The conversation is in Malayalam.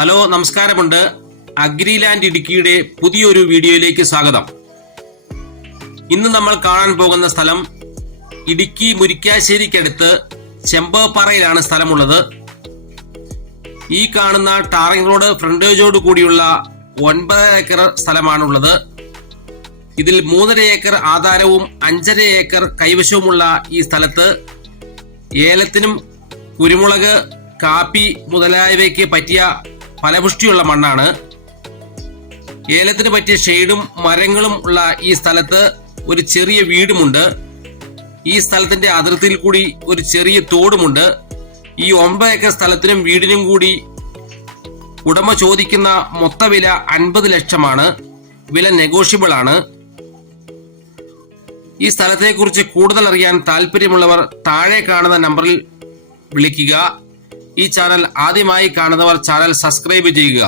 ഹലോ, നമസ്കാരമുണ്ട്. അഗ്രിലാൻഡ് ഇടുക്കിയുടെ പുതിയൊരു വീഡിയോയിലേക്ക് സ്വാഗതം. ഇന്ന് നമ്മൾ കാണാൻ പോകുന്ന സ്ഥലം ഇടുക്കി മുരിക്കാശ്ശേരിക്കടുത്ത് ചെമ്പകപ്പാറയിലാണ് സ്ഥലമുള്ളത്. ഈ കാണുന്ന ടാറിംഗ് റോഡ് ഫ്രണ്ടേജോട് കൂടിയുള്ള 9 ഏക്കർ സ്ഥലമാണുള്ളത്. ഇതിൽ 3.5 ഏക്കർ ആധാരവും 5.5 ഏക്കർ കൈവശവുമുള്ള ഈ സ്ഥലത്ത് ഏലത്തിനും കുരുമുളക്, കാപ്പി മുതലായവയ്ക്ക് പറ്റിയ ഫലപുഷ്ടിയുള്ള മണ്ണാണ്. ഏലത്തിന് പറ്റിയ ഷെയ്ഡും മരങ്ങളും ഉള്ള ഈ സ്ഥലത്ത് ഒരു ചെറിയ വീടുമുണ്ട്. ഈ സ്ഥലത്തിന്റെ അതിർത്തിയിൽ കൂടി ഒരു ചെറിയ തോടുമുണ്ട്. ഈ 9 ഏക്കർ സ്ഥലത്തിനും വീടിനും കൂടി ഉടമ ചോദിക്കുന്ന മൊത്ത വില 50 ലക്ഷമാണ്. വില നെഗോഷ്യബിൾ ആണ്. ഈ സ്ഥലത്തെക്കുറിച്ച് കൂടുതൽ അറിയാൻ താല്പര്യമുള്ളവർ താഴെ കാണുന്ന നമ്പറിൽ വിളിക്കുക. ഈ ചാനൽ ആദ്യമായി കാണുന്നവർ ചാനൽ സബ്സ്ക്രൈബ് ചെയ്യുക.